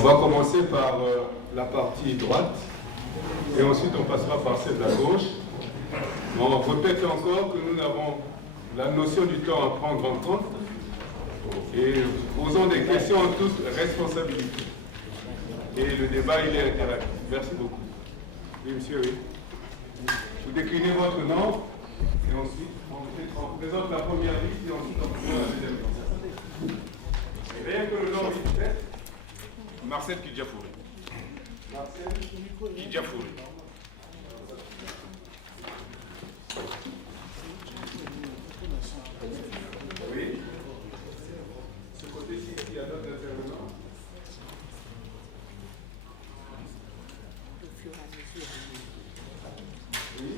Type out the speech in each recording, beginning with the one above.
On va commencer par la partie droite et ensuite on passera par celle de la gauche. On répète encore que nous avons la notion du temps à prendre en compte et posons des questions en toute responsabilité. Et le débat, il est interactif. Merci beaucoup. Oui, monsieur, oui. Vous déclinez votre nom et ensuite on présente la première liste et ensuite on présente la deuxième liste. Et rien que le nom vite fait. Marcel Kidjafouri. Marcel Kidjafouri. Oui. Ce côté-ci, il y a d'autres intervenants. Oui.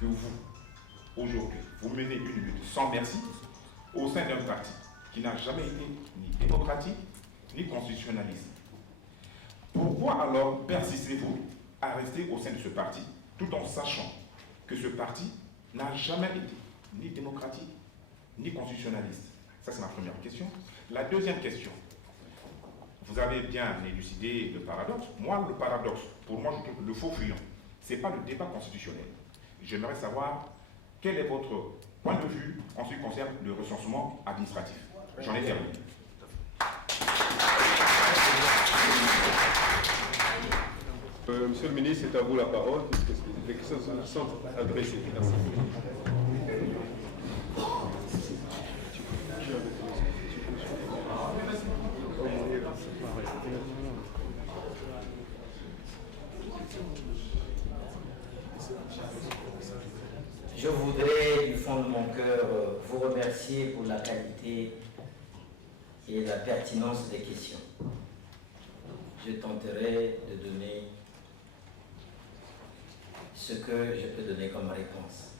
Que vous, aujourd'hui, vous menez une lutte sans merci au sein d'un parti qui n'a jamais été ni démocratique ni constitutionnaliste. Pourquoi alors persistez-vous à rester au sein de ce parti tout en sachant que ce parti n'a jamais été ni démocratique ni constitutionnaliste? Ça, c'est ma première question. La deuxième question, vous avez bien élucidé le paradoxe. Moi, le paradoxe, pour moi, je trouve que le faux fuyant, ce n'est pas le débat constitutionnel. J'aimerais savoir quel est votre point de vue en ce qui concerne le recensement administratif. J'en ai terminé. Monsieur le ministre, c'est à vous la parole, puisque les questions sont adressées. Merci. Je voudrais du fond de mon cœur vous remercier pour la qualité et la pertinence des questions. Je tenterai de donner ce que je peux donner comme réponse,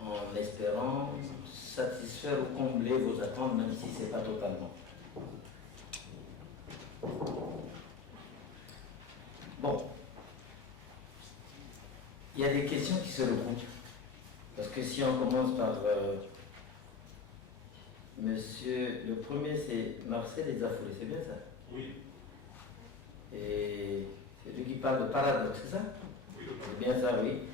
en espérant satisfaire ou combler vos attentes, même si ce n'est pas totalement. Bon, il y a des questions qui se regroupent. Parce que si on commence par monsieur, le premier c'est Marcel Kidjafouri, c'est bien ça? Oui. Et c'est lui qui parle de paradoxe, c'est ça? Oui, c'est bien ça, oui.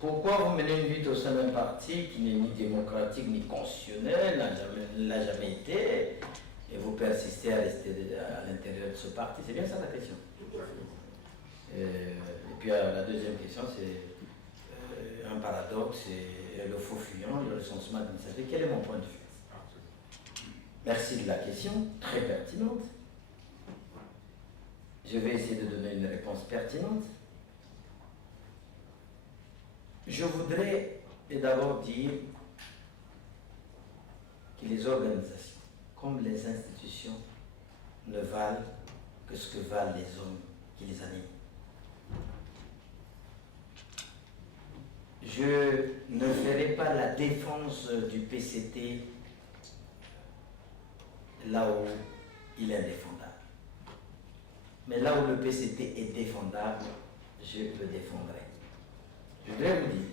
Pourquoi vous menez une lutte au sein d'un parti qui n'est ni démocratique ni constitutionnel, ne l'a jamais été, et vous persistez à rester à l'intérieur de ce parti? C'est bien ça la question? Et puis la deuxième question, c'est un paradoxe et le faux fuyant, le recensement administratif. Quel est mon point de vue? Merci de la question, très pertinente. Je vais essayer de donner une réponse pertinente. Je voudrais d'abord dire que les organisations, comme les institutions, ne valent que ce que valent les hommes qui les animent. Je ne ferai pas la défense du PCT là où il est indéfendable. Mais là où le PCT est défendable, je le défendrai. Je voudrais vous dire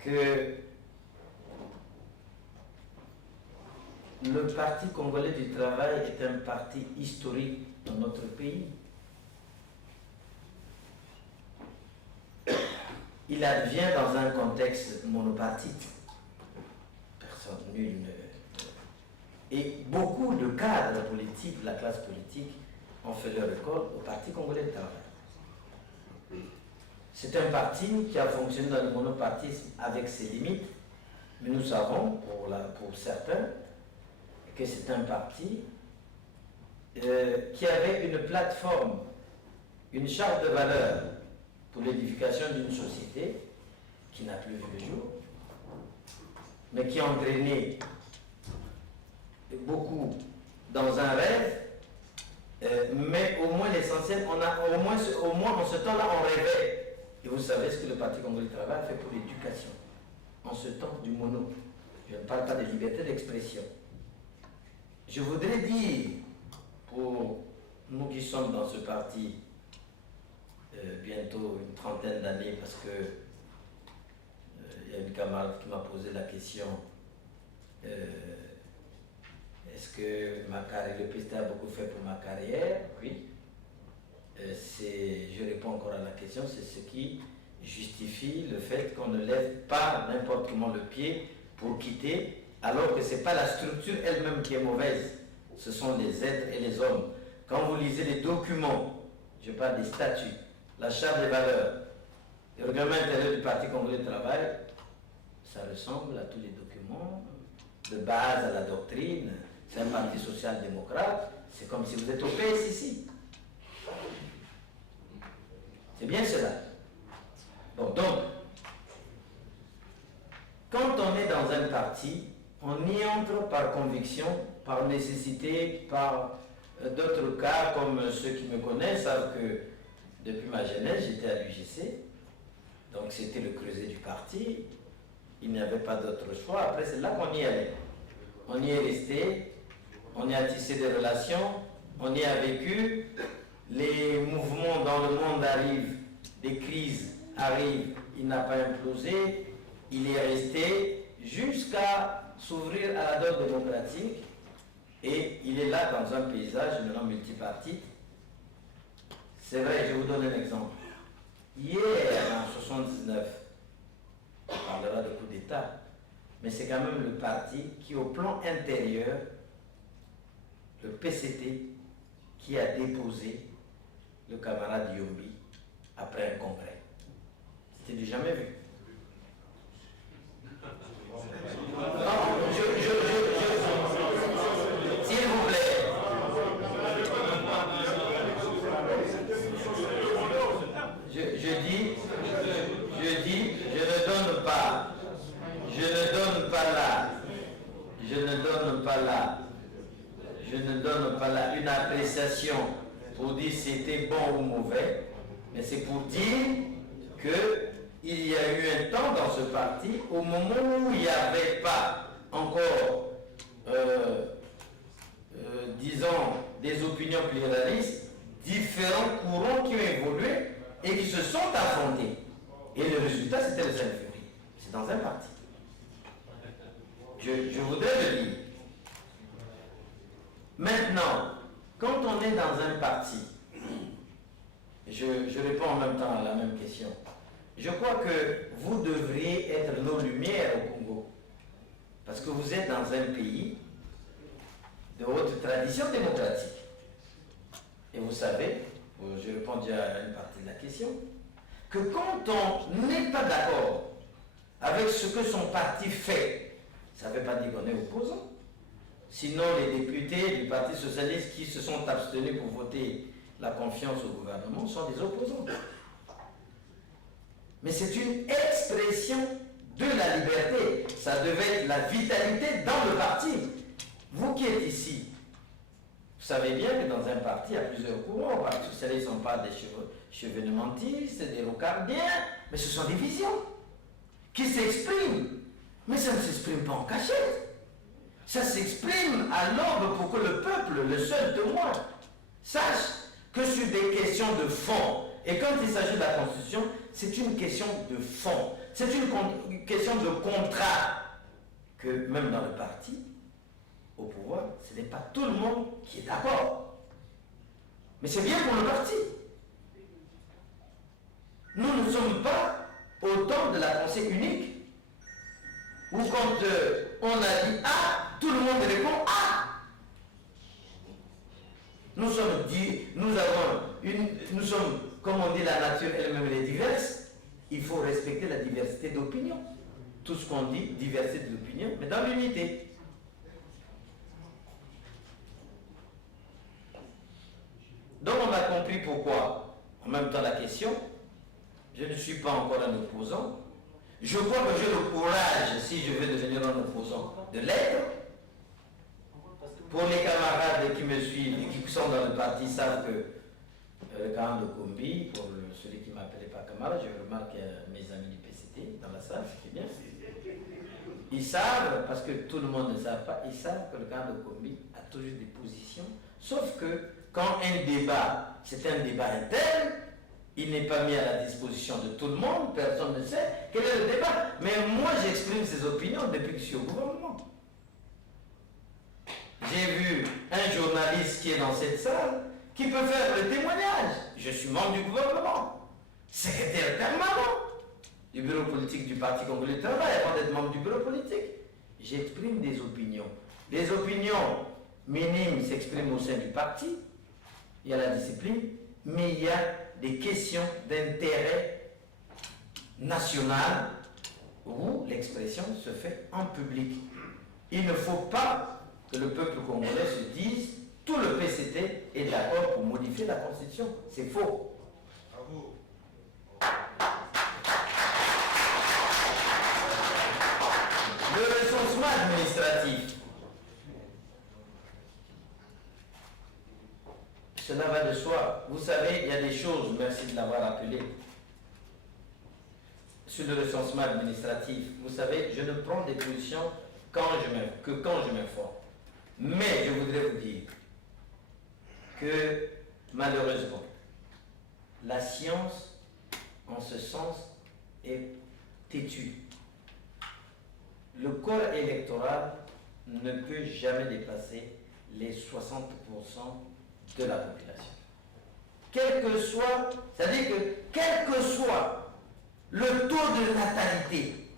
que le Parti congolais du travail est un parti historique dans notre pays. Il advient dans un contexte monopartite. Personne, nul ne... Et beaucoup de cadres politiques, la classe politique, ont fait leur école au Parti congolais du travail. C'est un parti qui a fonctionné dans le monopartisme avec ses limites, mais nous savons, pour certains, que c'est un parti qui avait une plateforme, une charte de valeurs pour l'édification d'une société qui n'a plus vu le jour, mais qui a entraîné beaucoup dans un rêve, mais au moins l'essentiel, au moins en ce temps-là, on rêvait. Et vous savez ce que le Parti congolais du travail a fait pour l'éducation, en ce temps du mono. Je ne parle pas de liberté d'expression. Je voudrais dire, pour nous qui sommes dans ce parti, bientôt une trentaine d'années, parce que il y a une camarade qui m'a posé la question, est-ce que ma carrière, le PST a beaucoup fait pour ma carrière? Oui. Je réponds encore à la question, c'est ce qui justifie le fait qu'on ne lève pas n'importe comment le pied pour quitter, alors que ce n'est pas la structure elle-même qui est mauvaise, ce sont les êtres et les hommes. Quand vous lisez les documents, je parle des statuts, la charte des valeurs, le règlement intérieur du Parti congolais du travail, ça ressemble à tous les documents, de base à la doctrine. C'est un parti social-démocrate, c'est comme si vous êtes au PS ici. C'est bien cela. Bon, donc, quand on est dans un parti, on y entre par conviction, par nécessité, par d'autres cas, comme ceux qui me connaissent savent que depuis ma jeunesse, j'étais à l'UGC, donc c'était le creuset du parti, il n'y avait pas d'autre choix. Après, c'est là qu'on y allait. On y est resté, on y a tissé des relations, on y a vécu, les mouvements dans le monde arrivent, des crises arrivent, il n'a pas implosé, il est resté jusqu'à s'ouvrir à la donne démocratique et il est là dans un paysage maintenant multipartite. C'est vrai, je vous donne un exemple. Hier, en 79, on parlera de coup d'État, mais c'est quand même le parti qui, au plan intérieur, le PCT, qui a déposé le camarade Yombi après un congrès. C'était du jamais vu. S'il vous plaît. Je ne donne pas là une appréciation pour dire si c'était bon ou mauvais, mais c'est pour dire qu'il y a eu un temps dans ce parti, au moment où il n'y avait pas encore, disons, des opinions pluralistes, différents courants qui ont évolué et qui se sont affrontés. Et le résultat, c'était le 5 février. C'est dans un parti. Je voudrais le dire. Maintenant, quand on est dans un parti, je réponds en même temps à la même question. Je crois que vous devriez être nos lumières au Congo. Parce que vous êtes dans un pays de haute tradition démocratique. Et vous savez, je réponds déjà à une partie de la question, que quand on n'est pas d'accord avec ce que son parti fait, ça ne veut pas dire qu'on est opposant. Sinon, les députés du Parti socialiste qui se sont abstenus pour voter la confiance au gouvernement sont des opposants. Mais c'est une expression de la liberté. Ça devait être la vitalité dans le parti. Vous qui êtes ici, vous savez bien que dans un parti, il y a plusieurs courants. Au Parti socialiste, on parle des chevènementistes, des rocardiens, mais ce sont des visions qui s'expriment. Mais ça ne s'exprime pas en cachette. Ça s'exprime à l'aube pour que le peuple, le seul témoin, sache que sur des questions de fond, et quand il s'agit de la Constitution, c'est une question de fond, c'est une question de contrat, que même dans le parti, au pouvoir, ce n'est pas tout le monde qui est d'accord. Mais c'est bien pour le parti. Nous ne sommes pas au temps de la pensée unique, où quand on a dit A, tout le monde répond A. Nous sommes, comme on dit, la nature elle-même est diverse. Il faut respecter la diversité d'opinion. Tout ce qu'on dit, diversité d'opinion, mais dans l'unité. Donc on a compris pourquoi, en même temps la question, je ne suis pas encore un opposant. Je crois que j'ai le courage, si je veux devenir un opposant, de l'être. Pour les camarades qui me suivent et qui sont dans le parti savent que le camarade de Kombi, pour celui qui ne m'appelait pas camarade, je remarque mes amis du PCT dans la salle, c'est bien. Ils savent, parce que tout le monde ne savent pas, ils savent que le cadre de Kombi a toujours des positions, sauf que quand un débat, c'est un débat interne, il n'est pas mis à la disposition de tout le monde, personne ne sait quel est le débat. Mais moi, j'exprime ces opinions depuis que je suis au gouvernement. J'ai vu un journaliste qui est dans cette salle qui peut faire le témoignage. Je suis membre du gouvernement, secrétaire permanent du bureau politique du Parti congolais du travail avant d'être membre du bureau politique. J'exprime des opinions. Les opinions minimes s'expriment au sein du parti. Il y a la discipline, mais il y a des questions d'intérêt national où l'expression se fait en public. Il ne faut pas que le peuple congolais se dise tout le PCT est d'accord pour modifier la Constitution. C'est faux. Bravo. Le recensement administratif, cela va de soi. Vous savez, il y a des choses, merci de l'avoir appelé, sur le recensement administratif. Vous savez, je ne prends des positions que quand je m'informe. Mais je voudrais vous dire que malheureusement, la science, en ce sens, est têtue. Le corps électoral ne peut jamais dépasser les 60% de la population. Quel que soit, c'est-à-dire que quel que soit le taux de natalité,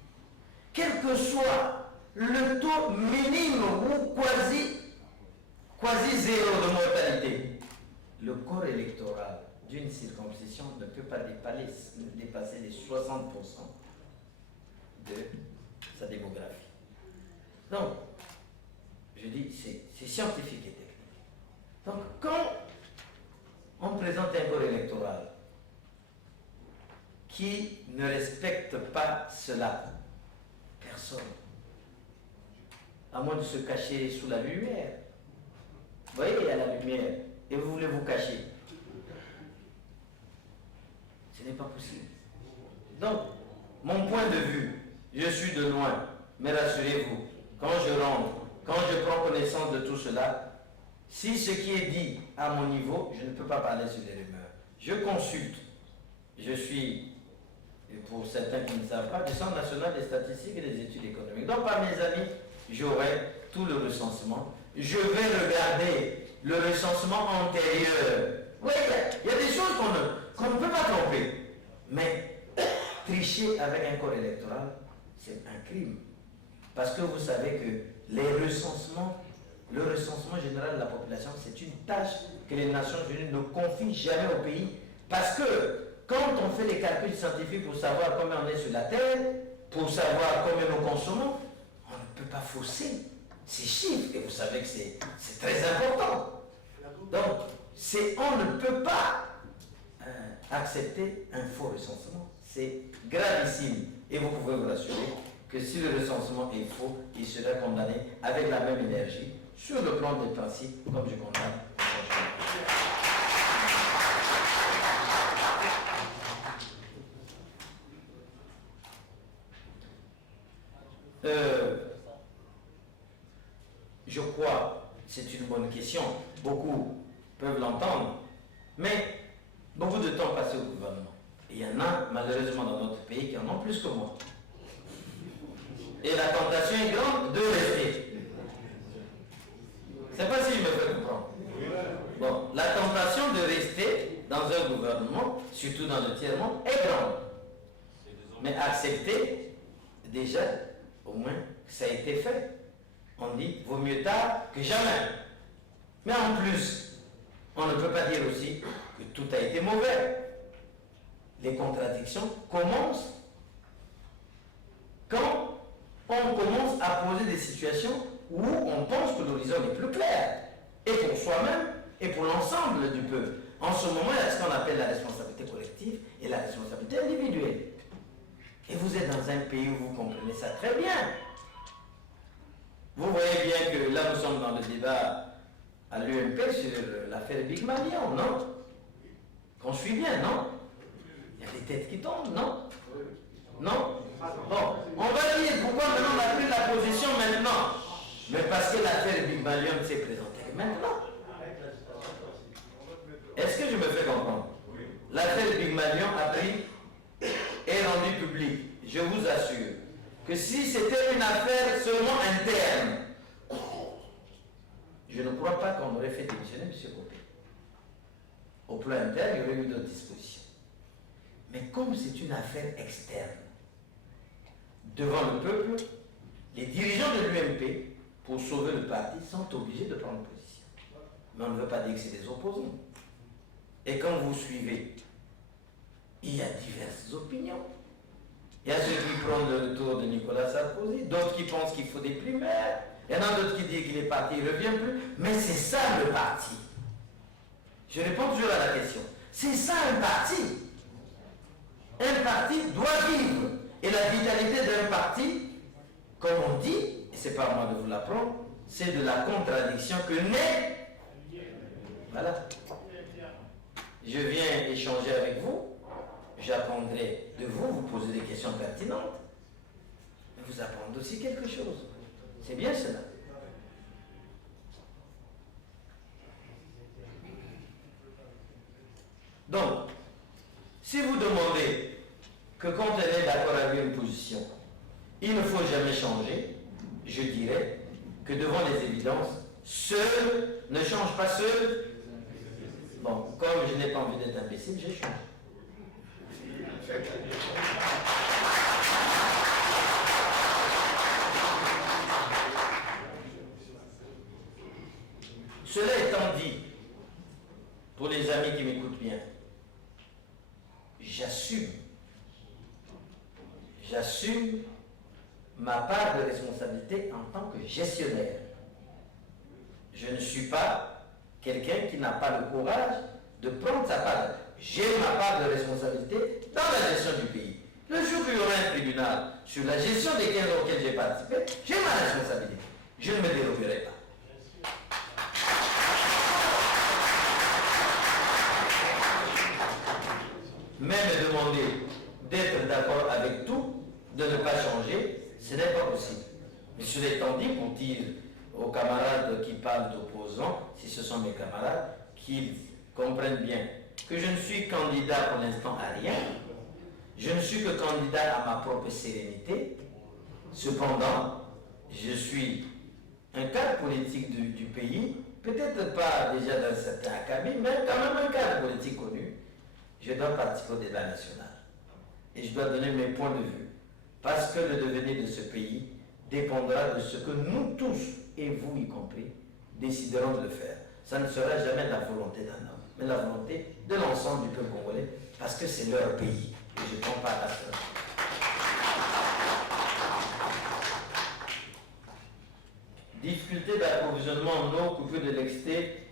quel que soit le taux minime ou quasi zéro de mortalité, le corps électoral d'une circonscription ne peut pas dépasser les 60% de sa démographie. Donc, je dis, c'est scientifique et technique. Donc, quand on présente un corps électoral qui ne respecte pas cela, personne, à moins de se cacher sous la lumière. Vous voyez, il y a la lumière, et vous voulez vous cacher. Ce n'est pas possible. Donc, mon point de vue, je suis de loin, mais rassurez-vous, quand je rentre, quand je prends connaissance de tout cela, si ce qui est dit à mon niveau, je ne peux pas parler sur les rumeurs. Je consulte. Je suis, et pour certains qui ne savent pas, du Centre national des statistiques et des études économiques. Donc, par mes amis, j'aurai tout le recensement. Je vais regarder le recensement antérieur. Oui, il y a des choses qu'on ne peut pas tromper. Mais tricher avec un corps électoral, c'est un crime. Parce que vous savez que le recensement général de la population, c'est une tâche que les Nations Unies ne confient jamais au pays. Parce que quand on fait les calculs scientifiques pour savoir combien on est sur la Terre, pour savoir combien nous consommons, on ne peut pas fausser ces chiffres. Et vous savez que c'est très important. Donc, on ne peut pas accepter un faux recensement. C'est gravissime. Et vous pouvez vous rassurer que si le recensement est faux, il sera condamné avec la même énergie sur le plan des principes, comme je condamne. Je crois, c'est une bonne question, beaucoup peuvent l'entendre, mais beaucoup de temps passé au gouvernement. Il y en a malheureusement dans notre pays qui en ont plus que moi. Et la tentation est grande de rester. C'est pas si je me fais comprendre. Bon, la tentation de rester dans un gouvernement, surtout dans le tiers-monde, est grande. Mais accepter, déjà, au moins, que ça a été fait. On dit, vaut mieux tard que jamais. Mais en plus, on ne peut pas dire aussi que tout a été mauvais. Les contradictions commencent quand on commence à poser des situations où on pense que l'horizon est plus clair, et pour soi-même, et pour l'ensemble du peuple. En ce moment, il y a ce qu'on appelle la responsabilité collective et la responsabilité individuelle. Et vous êtes dans un pays où vous comprenez ça très bien. Vous voyez bien que là, nous sommes dans le débat à l'UMP sur l'affaire Big Malion, non? Qu'on suit bien, non? Il y a des têtes qui tombent, non? Non? Bon, on va dire pourquoi maintenant on a pris la position maintenant. Mais parce que l'affaire Big Malion s'est présentée maintenant. Est-ce que je me fais comprendre? L'affaire Big Malion a pris et rendu public. Je vous assure que si c'était une affaire seulement interne, je ne crois pas qu'on aurait fait démissionner M. Copé. Au plan interne, il y aurait eu d'autres dispositions. Mais comme c'est une affaire externe, devant le peuple, les dirigeants de l'UMP, pour sauver le parti, sont obligés de prendre position. Mais on ne veut pas dire que c'est des opposants. Et quand vous suivez, il y a diverses opinions. Il y a ceux qui prennent le retour de Nicolas Sarkozy, d'autres qui pensent qu'il faut des primaires, il y en a d'autres qui disent qu'il est parti, il ne revient plus. Mais c'est ça le parti. Je réponds toujours à la question. C'est ça un parti. Un parti doit vivre. Et la vitalité d'un parti, comme on dit, et ce n'est pas à moi de vous l'apprendre, c'est de la contradiction que naît. Voilà. Je viens échanger avec vous, j'apprendrai de vous, vous poser des questions pertinentes, mais vous apprendre aussi quelque chose. C'est bien cela. Donc, si vous demandez que quand on est d'accord avec une position, il ne faut jamais changer, je dirais que devant les évidences, seul ne change pas seul. Bon, comme je n'ai pas envie d'être imbécile, j'ai changé. Cela étant dit, pour les amis qui m'écoutent bien, j'assume ma part de responsabilité en tant que gestionnaire. Je ne suis pas quelqu'un qui n'a pas le courage de prendre sa part. J'ai ma part de responsabilité dans la gestion du pays. Le jour où il y aura un tribunal sur la gestion des 15 auxquels j'ai participé, j'ai ma responsabilité. Je ne me déroberai pas. Mais me demander d'être d'accord avec tout, de ne pas changer, ce n'est pas possible. Mais cela étant dit, pour dire aux camarades qui parlent d'opposants, si ce sont mes camarades, qu'ils comprennent bien que je ne suis candidat pour l'instant à rien, je ne suis que candidat à ma propre sérénité. Cependant, je suis un cadre politique du pays, peut-être pas déjà d'un certain acabit, mais quand même un cadre politique connu. Je dois participer au débat national. Et je dois donner mes points de vue. Parce que le devenir de ce pays dépendra de ce que nous tous, et vous y compris, déciderons de le faire. Ça ne sera jamais la volonté d'un homme, mais la volonté de l'ensemble du peuple congolais, parce que c'est leur pays. Et je prends part à cela. Difficulté d'approvisionnement en eau, coupure d'électricité,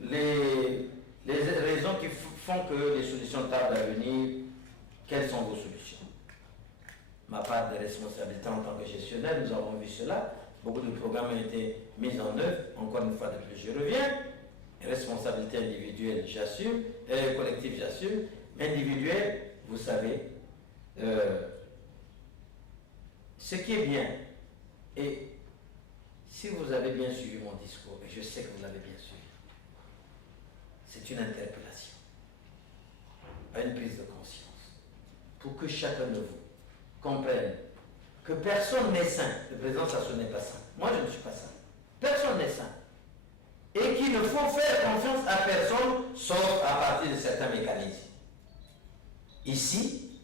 les raisons qui font que les solutions tardent à venir, quelles sont vos solutions? Ma part de responsabilité en tant que gestionnaire, nous avons vu cela. Beaucoup de programmes ont été mis en œuvre. Encore une fois de plus, je reviens. Responsabilité individuelle, j'assume. Collective, j'assume. Individuelle, vous savez, ce qui est bien, et si vous avez bien suivi mon discours, et je sais que vous l'avez bien suivi, c'est une interpellation à une prise de conscience pour que chacun de vous comprenne que personne n'est saint. Le président Sassou n'est pas saint. Moi, je ne suis pas saint. Personne n'est saint. Et qu'il ne faut faire confiance à personne sauf à partir de certains mécanismes. Ici,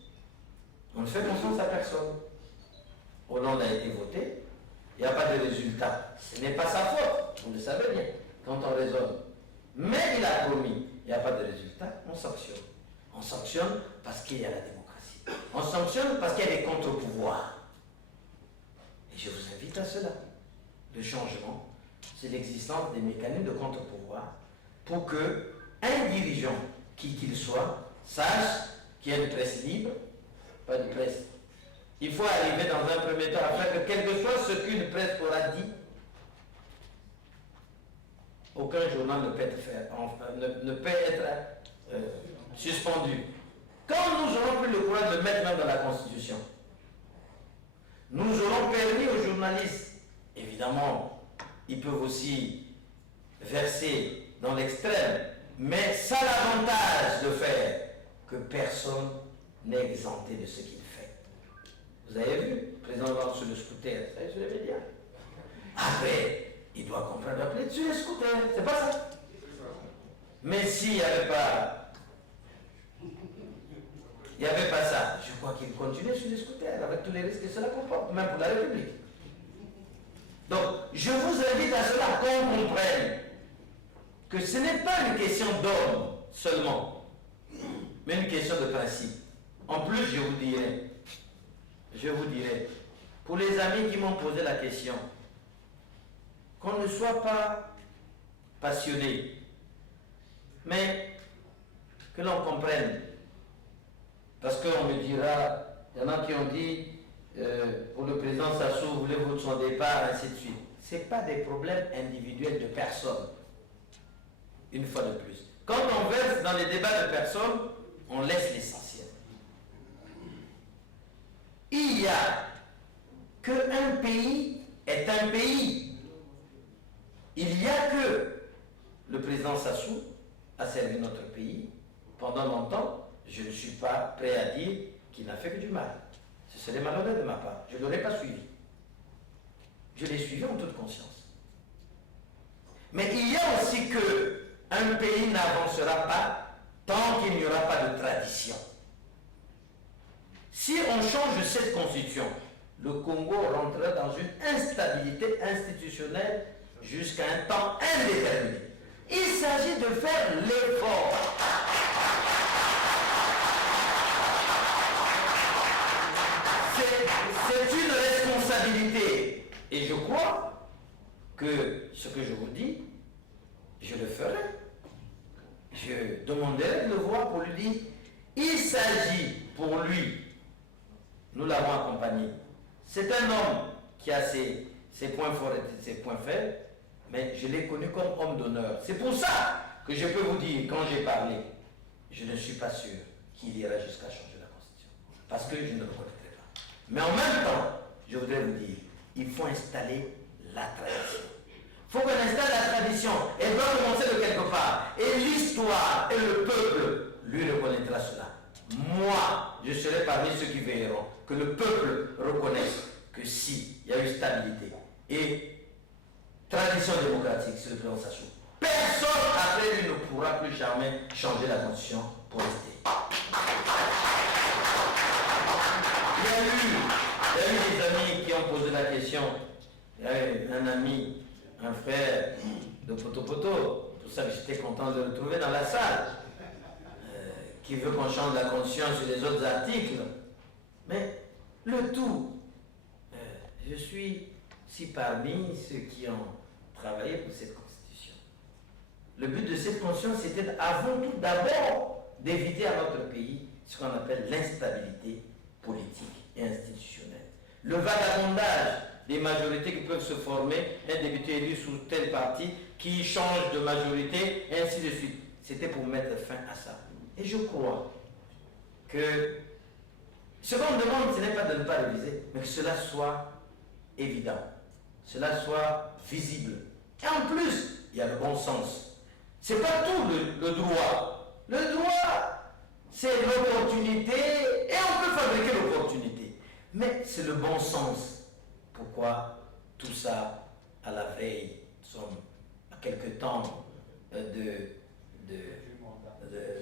on ne fait confiance à personne. Hollande a été voté, il n'y a pas de résultat. Ce n'est pas sa faute, vous le savez bien, quand on raisonne. Mais il a promis, il n'y a pas de résultat, on sanctionne. On sanctionne parce qu'il y a la démocratie. On sanctionne parce qu'il y a des contre-pouvoirs. Et je vous invite à cela. Le changement, c'est l'existence des mécanismes de contre-pouvoir pour que un dirigeant, qui qu'il soit, sache qu'il y a une presse libre, pas de presse. Il faut arriver dans un premier temps à faire que quel que soit ce qu'une presse aura dit, aucun journal ne peut être suspendu. Quand nous aurons pris le courage de le mettre même dans la Constitution, nous aurons permis aux journalistes, évidemment, ils peuvent aussi verser dans l'extrême, mais ça a l'avantage de faire que personne n'est exempté de ce qu'il fait. Vous avez vu, le président Hollande sur le scooter, ça sur les médias. Après, il doit comprendre, appeler sur les scooters, c'est pas ça. Mais s'il n'y avait pas ça, je crois qu'il continuait sur les scooters avec tous les risques que cela comporte, même pour la République. Donc, je vous invite à cela qu'on comprenne que ce n'est pas une question d'homme seulement, mais une question de principe. En plus, je vous dirais, pour les amis qui m'ont posé la question, qu'on ne soit pas passionné, mais que l'on comprenne. Parce qu'on me dira, il y en a qui ont dit, pour le président Sassou, vous voulez votre son départ, ainsi de suite. Ce n'est pas des problèmes individuels de personne. Une fois de plus. Quand on verse dans les débats de personnes, on laisse l'essentiel. Il n'y a qu'un pays est un pays. Il n'y a que le président Sassou a servi notre pays pendant longtemps. Je ne suis pas prêt à dire qu'il n'a fait que du mal. Ce serait malhonnête de ma part. Je ne l'aurais pas suivi. Je l'ai suivi en toute conscience. Mais il y a aussi que un pays n'avancera pas tant qu'il n'y aura pas de tradition. Si on change cette constitution, le Congo rentrera dans une instabilité institutionnelle jusqu'à un temps indéterminé. Il s'agit de faire l'effort. C'est une responsabilité. Et je crois que ce que je vous dis, je le ferai. Je demanderai de le voir pour lui dire, il s'agit pour lui, nous l'avons accompagné. C'est un homme qui a ses points forts et ses points faibles, mais je l'ai connu comme homme d'honneur. C'est pour ça que je peux vous dire, quand j'ai parlé, je ne suis pas sûr qu'il ira jusqu'à changer la Constitution. Parce que je ne le connaîtrai pas. Mais en même temps, je voudrais vous dire, il faut installer la tradition. Il faut qu'on installe la tradition. Elle doit commencer de quelque part. Et l'histoire et le peuple lui reconnaîtra cela. Moi, je serai parmi ceux qui veilleront que le peuple reconnaisse que si, il y a eu stabilité et tradition démocratique sur le plan Sassou, personne après lui ne pourra plus jamais changer la constitution pour rester. Il y a eu des amis qui ont posé la question. Il y a eu un ami, un frère de Poto, tout ça, j'étais content de le retrouver dans la salle, qui veut qu'on change la constitution sur les autres articles. Mais le tout, je suis si parmi ceux qui ont travaillé pour cette constitution. Le but de cette constitution, c'était avant tout d'abord d'éviter à notre pays ce qu'on appelle l'instabilité politique et institutionnelle. Le vagabondage des majorités qui peuvent se former, un député élu sous tel parti qui change de majorité, et ainsi de suite. C'était pour mettre fin à ça. Et je crois que ce qu'on demande, ce n'est pas de ne pas réviser, mais que cela soit évident, cela soit visible. Et en plus, il y a le bon sens. Ce n'est pas tout le droit. Le droit, c'est l'opportunité, et on peut fabriquer l'opportunité. Mais c'est le bon sens. Pourquoi tout ça, à la veille, nous sommes à quelques temps de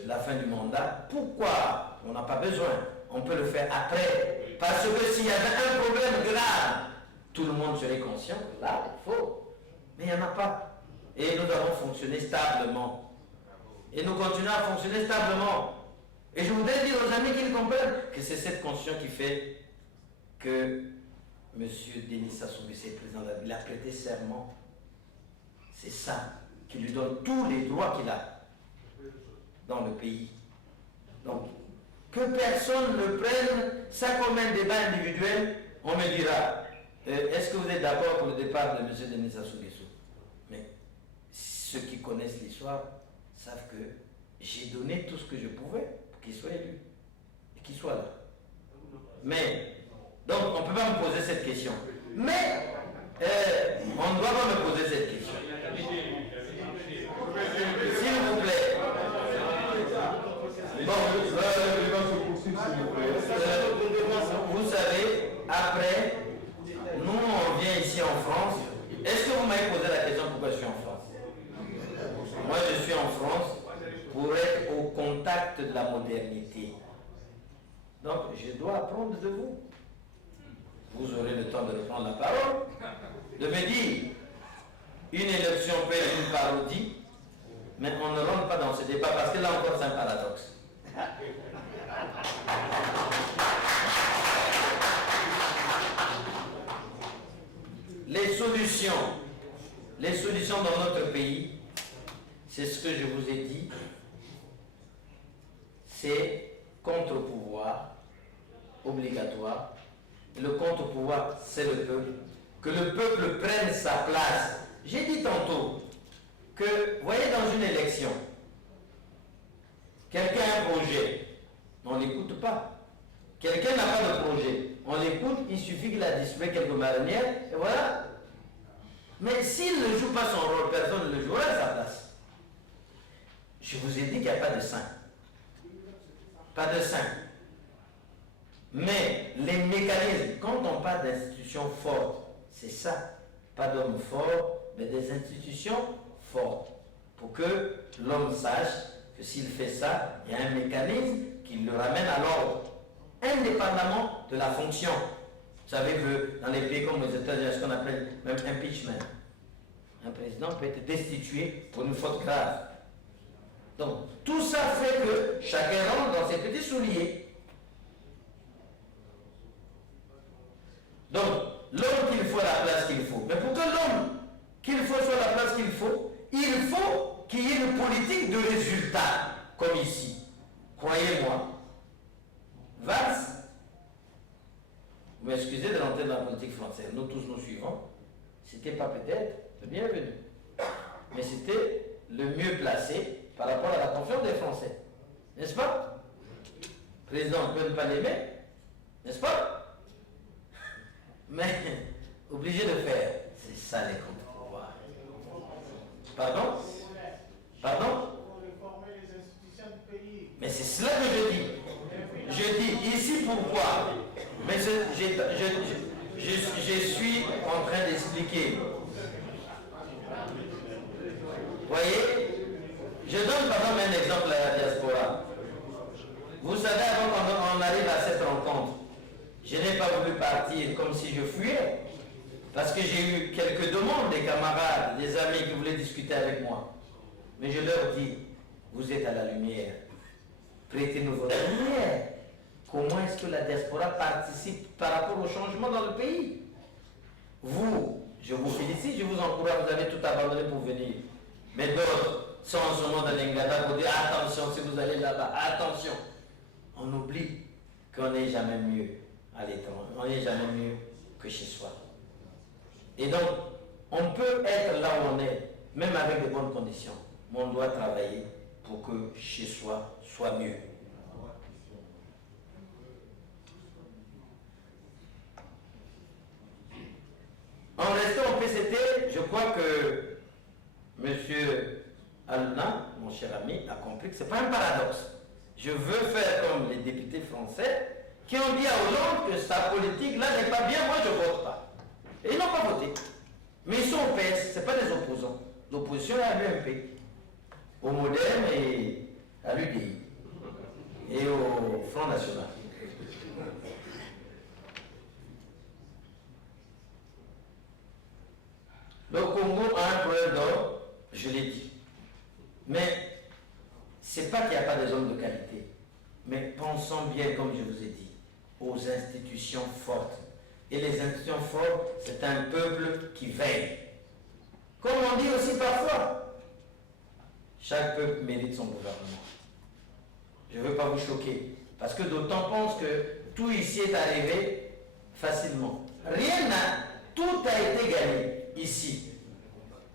la fin du mandat, pourquoi on n'a pas besoin? On peut le faire après. Parce que s'il y avait un problème grave, tout le monde serait conscient que là, il faut. Mais il n'y en a pas. Et nous avons fonctionné stablement. Et nous continuons à fonctionner stablement. Et je voudrais dire aux amis qu'ils comprennent que c'est cette constitution qui fait que M. Denis Sassou Nguesso est président de la République. Il a prêté serment. C'est ça qui lui donne tous les droits qu'il a dans le pays. Donc, que personne ne prenne ça comme un débat individuel. On me dira, est-ce que vous êtes d'accord pour le départ de M. Denis Sassou Nguesso? Mais ceux qui connaissent l'histoire savent que j'ai donné tout ce que je pouvais pour qu'il soit élu. qu'il soit là. Mais, donc on ne peut pas me poser cette question. Mais, on ne doit pas me poser cette question. S'il vous plaît. Bon, vous savez, après, nous on vient ici en France. Est-ce que vous m'avez posé la question pourquoi je suis en France? Moi je suis en France pour être au contact de la modernité. Donc je dois apprendre de vous. Vous aurez le temps de reprendre la parole, de me dire une élection peut être une parodie, mais on ne rentre pas dans ce débat parce que là encore c'est un paradoxe. Les solutions dans notre pays, c'est ce que je vous ai dit, c'est contre-pouvoir obligatoire. Le contre-pouvoir, c'est le peuple. Que le peuple prenne sa place. J'ai dit tantôt que, vous voyez, dans une élection, quelqu'un a un projet, on ne l'écoute pas. Quelqu'un n'a pas de projet, on l'écoute, il suffit qu'il a distribué quelques marinières, et voilà. Mais s'il ne joue pas son rôle, personne ne le jouera à sa place. Je vous ai dit qu'il n'y a pas de saint. Pas de saint. Mais les mécanismes, quand on parle d'institutions fortes, c'est ça. Pas d'hommes forts, mais des institutions fortes. Pour que l'homme sache que s'il fait ça, il y a un mécanisme qui le ramène à l'ordre, indépendamment de la fonction. Vous savez que dans les pays comme les États-Unis, il y a ce qu'on appelle même impeachment. Un président peut être destitué pour une faute grave. Donc, tout ça fait que chacun rentre dans ses petits souliers. Donc, l'homme qu'il faut à la place qu'il faut. Mais pour que l'homme qu'il faut soit à la place qu'il faut, il faut qu'il y ait une politique de résultat, comme ici. Croyez-moi. Valls, vous m'excusez de rentrer dans la politique française, nous tous nous suivons, c'était pas peut-être le bienvenu, mais c'était le mieux placé par rapport à la confiance des Français. N'est-ce pas? Le président peut ne pas l'aimer, n'est-ce pas? Mais obligé de faire. C'est ça les contre-pouvoirs. Pardon? Pardon? Mais c'est cela que je dis. Je dis ici pourquoi. Mais je suis en train d'expliquer. Vous voyez? Je donne par exemple un exemple à la diaspora. Vous savez, avant qu'on arrive à cette rencontre, je n'ai pas voulu partir comme si je fuyais. Parce que j'ai eu quelques demandes des camarades, des amis qui voulaient discuter avec moi. Mais je leur dis, vous êtes à la lumière. Prêtez-nous votre lumière. Comment est-ce que la diaspora participe par rapport au changement dans le pays? Vous, je vous félicite, je vous encourage, vous avez tout abandonné pour venir. Mais d'autres sont en ce moment dans l'Inglaterre pour dire attention si vous allez là-bas, attention. On oublie qu'on n'est jamais mieux à l'étranger, on n'est jamais mieux que chez soi. Et donc, on peut être là où on est, même avec de bonnes conditions, mais on doit travailler pour que chez soi soit mieux. En restant au PCT, je crois que M. Aluna, mon cher ami, a compris que ce n'est pas un paradoxe. Je veux faire comme les députés français qui ont dit à Hollande que sa politique là n'est pas bien, moi je ne vote pas. Et ils n'ont pas voté. Mais ils sont au PS, ce n'est pas des opposants. L'opposition est à l'UMP, au Modem et à l'UDI et au Front National. Le Congo a un problème d'or, je l'ai dit. Mais ce n'est pas qu'il n'y a pas des hommes de qualité. Mais pensons bien, comme je vous ai dit, aux institutions fortes. Et les institutions fortes, c'est un peuple qui veille. Comme on dit aussi parfois, chaque peuple mérite son gouvernement. Je ne veux pas vous choquer, parce que d'autant pensent que tout ici est arrivé facilement. Rien n'a, tout a été gagné ici.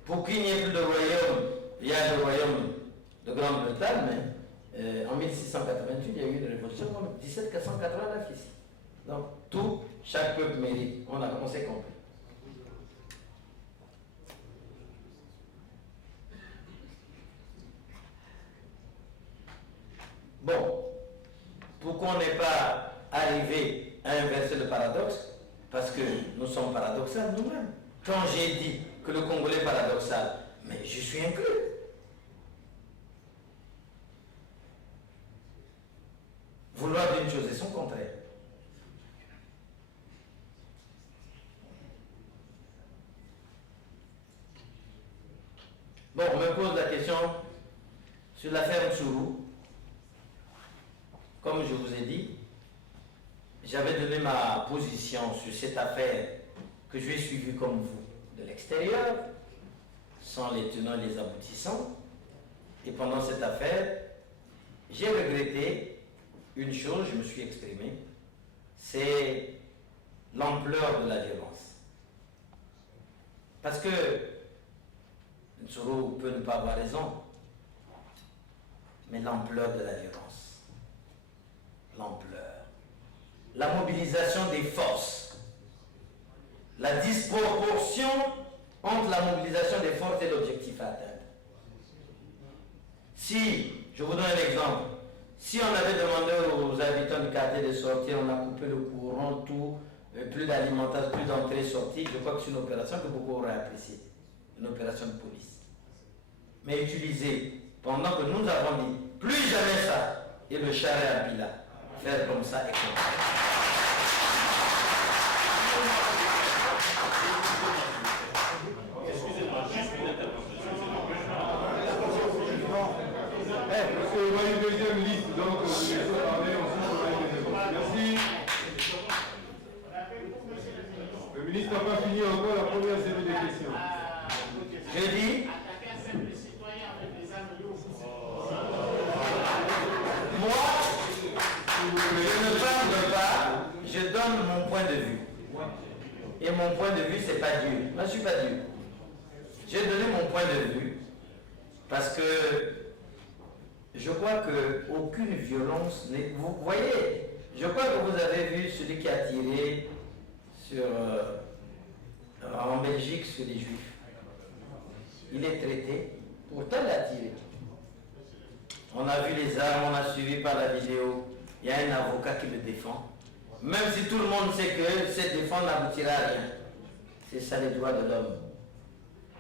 Pour qu'il n'y ait plus de royaume, il y a le royaume de Grande-Bretagne, en 1688, il y a eu une révolution, en 1789 ici. Donc, tout, chaque peuple mérite. On s'est compris. Bon, pourquoi on n'est pas arrivé à inverser le paradoxe? Parce que nous sommes paradoxaux nous-mêmes. Quand j'ai dit que le Congolais est paradoxal, mais je suis inclus. Vouloir d'une chose et son contraire. Bon, on me pose la question sur l'affaire Tsuru. Comme je vous ai dit, j'avais donné ma position sur cette affaire que je vais suivre comme vous de l'extérieur, sans les tenants et les aboutissants. Et pendant cette affaire, j'ai regretté une chose, je me suis exprimé, c'est l'ampleur de la violence. Parce que Tsuru peut ne pas avoir raison, mais l'ampleur de la violence, l'ampleur, la mobilisation des forces, la disproportion entre la mobilisation des forces et l'objectif à atteindre. Si, je vous donne un exemple, si on avait demandé aux habitants du quartier de sortir, on a coupé le courant, tout, plus d'alimentation, plus d'entrée-sortie, je crois que c'est une opération que beaucoup auraient appréciée, une opération de police. Mais utilisée pendant que nous avons dit, plus jamais ça, et le charret à Bila, faire comme ça et comme ça. Parce qu'on a une deuxième liste, donc je vais parler ensuite on a une deuxième liste. Merci. Le ministre n'a pas fini encore la première série de questions. Je dis, moi, je ne parle pas, je donne mon point de vue. Et mon point de vue, c'est pas Dieu. Moi, je ne suis pas Dieu. J'ai donné mon point de vue parce que je crois qu'aucune violence n'est... Vous voyez, je crois que vous avez vu celui qui a tiré sur, en Belgique sur les Juifs. Il est traité, pourtant il a tiré. On a vu les armes, on a suivi par la vidéo. Il y a un avocat qui le défend. Même si tout le monde sait que cette défense n'aboutira à rien. C'est ça les droits de l'homme.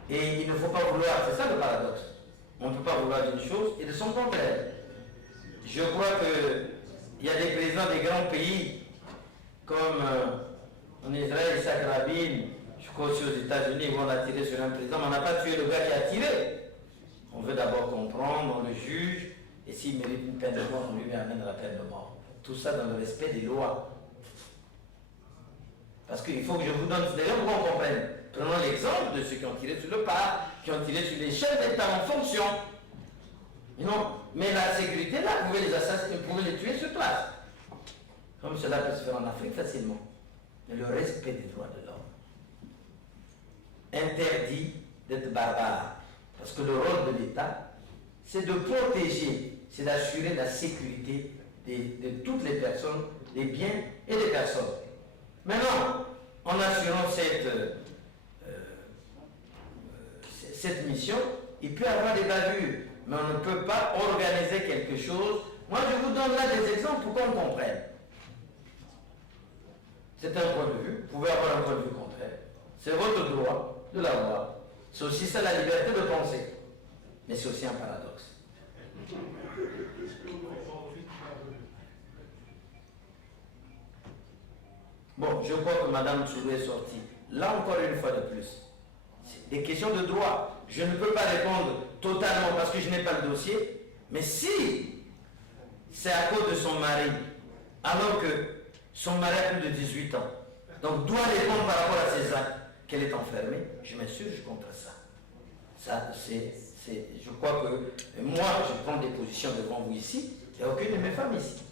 Et il ne faut pas vouloir, c'est ça le paradoxe. On ne peut pas vouloir d'une chose et de son contraire. Je crois qu'il y a des présidents des grands pays, comme en Israël, Isaac Rabin, je crois aussi aux États-Unis, où on a tiré sur un président, mais on n'a pas tué le gars qui a tiré. On veut d'abord comprendre, on le juge, et s'il mérite une peine de mort, on lui amène la peine de mort. Tout ça dans le respect des lois. Parce qu'il faut que je vous donne, d'ailleurs, pour qu'on comprenne. Prenons l'exemple de ceux qui ont tiré sur le pas, qui ont tiré sur les chefs d'État en fonction. Non, mais la sécurité, là, vous pouvez les assassiner, vous pouvez les tuer sur place. Comme cela peut se faire en Afrique facilement. Mais le respect des droits de l'homme interdit d'être barbare. Parce que le rôle de l'État, c'est de protéger, c'est d'assurer la sécurité de toutes les personnes, des biens et des personnes. Maintenant, en assurant cette mission, il peut y avoir des bavures, mais on ne peut pas organiser quelque chose. Moi, je vous donne là des exemples pour qu'on comprenne. C'est un point de vue, vous pouvez avoir un point de vue contraire. C'est votre droit de l'avoir. C'est aussi ça la liberté de penser. Mais c'est aussi un paradoxe. Bon, je crois que Mme Tsuru est sortie. Là encore une fois de plus. C'est des questions de droit. Je ne peux pas répondre totalement parce que je n'ai pas le dossier. Mais si c'est à cause de son mari, alors que son mari a plus de 18 ans, donc doit répondre par rapport à ses actes, qu'elle est enfermée, je m'insurge contre ça. Ça, je crois que moi, je prends des positions devant vous ici, il n'y a aucune de mes femmes ici.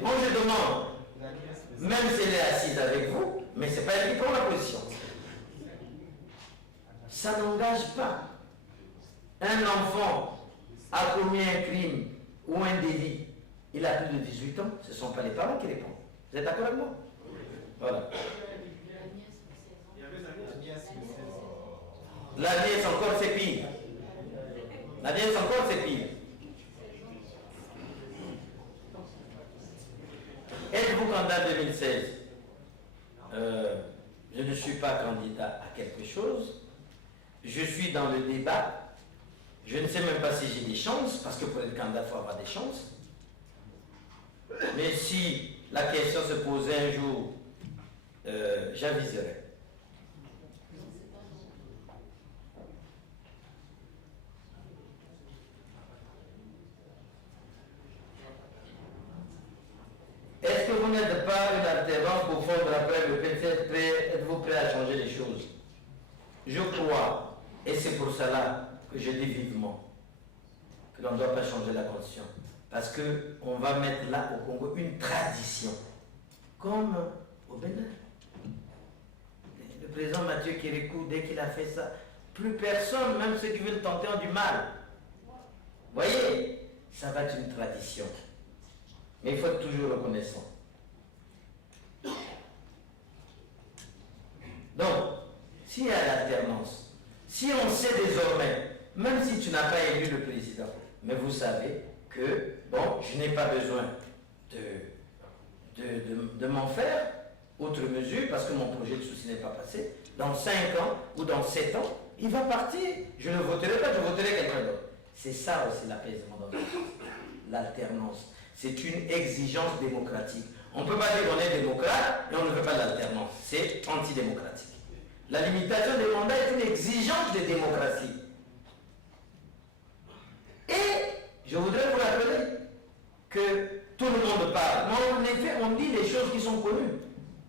Moi, je demande, même si elle est assise avec vous, mais ce n'est pas elle qui prend la position. Ça n'engage pas. un enfant a commis un crime ou un délit, il a plus de 18 ans, ce ne sont pas les parents qui répondent. Vous êtes d'accord avec moi? Voilà. La nièce encore, c'est pire. La nièce encore, c'est pire. Êtes-vous candidat 2016? Je ne suis pas candidat à quelque chose. Je suis dans le débat. Je ne sais même pas si j'ai des chances, parce que pour être candidat, il faut avoir des chances. Mais si la question se posait un jour, j'aviserai. Est-ce que vous n'êtes pas une alternance pour fondre après le PCF? Êtes-vous prêt à changer les choses? Je crois, et c'est pour cela que je dis vivement que l'on ne doit pas changer la constitution. Parce qu'on va mettre là au Congo une tradition, comme au Bénin. Le président Mathieu Kérékou, dès qu'il a fait ça, plus personne, même ceux qui veulent tenter, ont du mal. Vous voyez, ça va être une tradition. Mais il faut être toujours reconnaissant. Donc, s'il y a l'alternance, si on sait désormais, même si tu n'as pas élu le président, mais vous savez que, bon, je n'ai pas besoin de m'en faire, autre mesure, parce que mon projet de souci n'est pas passé, dans 5 ans ou dans 7 ans, il va partir. Je ne voterai pas, je voterai quelqu'un d'autre. C'est ça aussi l'apaisement dans l'alternance. C'est une exigence démocratique. On ne peut pas dire qu'on est démocrate et on ne veut pas l'alternance. C'est antidémocratique. La limitation des mandats est une exigence de démocratie. Et je voudrais vous rappeler que tout le monde parle. Mais en effet, on dit des choses qui sont connues.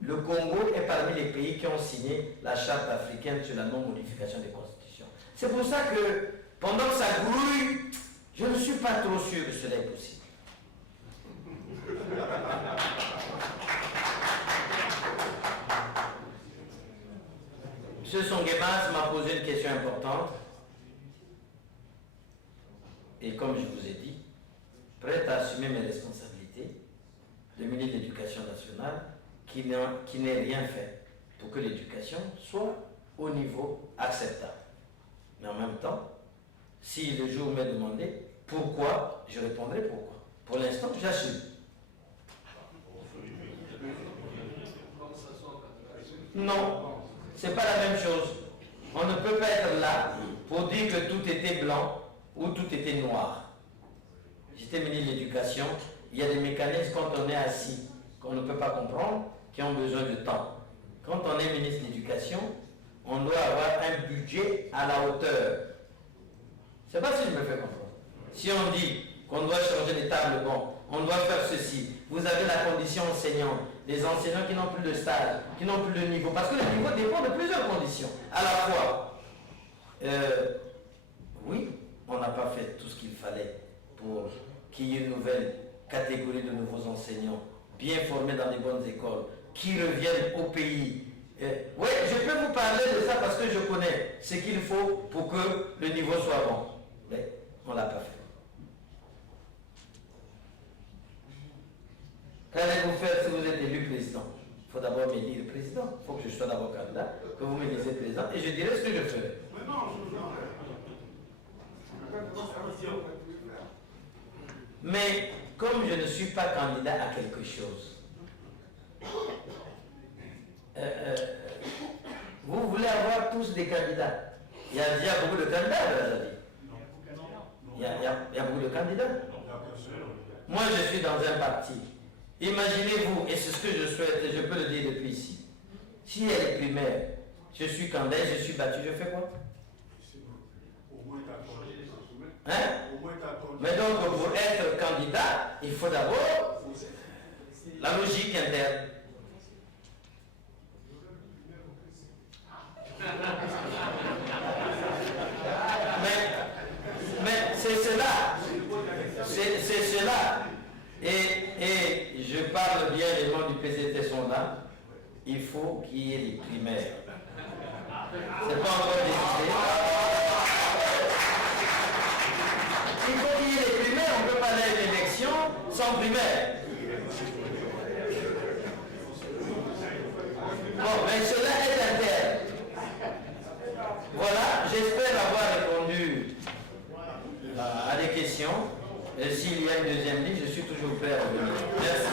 Le Congo est parmi les pays qui ont signé la charte africaine sur la non-modification des constitutions. C'est pour ça que, pendant que ça grouille, je ne suis pas trop sûr que cela est possible. M. Songuemas m'a posé une question importante. Et comme je vous ai dit, prêt à assumer mes responsabilités de ministre de l'Éducation nationale qui n'ait rien fait pour que l'éducation soit au niveau acceptable. Mais en même temps, si le jour m'est demandé pourquoi, je répondrai pourquoi. Pour l'instant, j'assume. Non, c'est pas la même chose. On ne peut pas être là pour dire que tout était blanc ou tout était noir. J'étais ministre de l'Éducation, il y a des mécanismes quand on est assis, qu'on ne peut pas comprendre, qui ont besoin de temps. Quand on est ministre de l'Éducation, on doit avoir un budget à la hauteur. Je ne sais pas si je me fais comprendre. Si on dit qu'on doit changer les tables bancs, on doit faire ceci, vous avez la condition enseignante, les enseignants qui n'ont plus de stage, qui n'ont plus de niveau, parce que le niveau dépend de plusieurs conditions. À la fois, oui, on n'a pas fait tout ce qu'il fallait pour qu'il y ait une nouvelle catégorie de nouveaux enseignants, bien formés dans les bonnes écoles, qui reviennent au pays. Oui, je peux vous parler de ça parce que je connais ce qu'il faut pour que le niveau soit bon. Mais on ne l'a pas fait. Qu'allez-vous faire si vous êtes élu président? Il faut d'abord m'élire président. Il faut que je sois d'abord candidat, que vous m'élisiez président, et je dirai ce que je ferai. Mais comme je ne suis pas candidat à quelque chose, vous voulez avoir tous des candidats. Il y a beaucoup de candidats, il y a beaucoup de candidats. Moi, je suis dans un parti. Imaginez-vous, et c'est ce que je souhaite, et je peux le dire depuis ici, si elle est primaire, je suis candidat, je suis battu, je fais quoi? Hein? Mais donc, pour être candidat, il faut d'abord la logique interne. Mais c'est cela. C'est cela. Et je parle bien, les gens du PCT sont là. Il faut qu'il y ait les primaires. C'est pas encore décidé. sans primaire. Bon, mais cela est interne. Voilà, j'espère avoir répondu à des questions. Et s'il y a une deuxième ligne, je suis toujours prêt à revenir. Merci.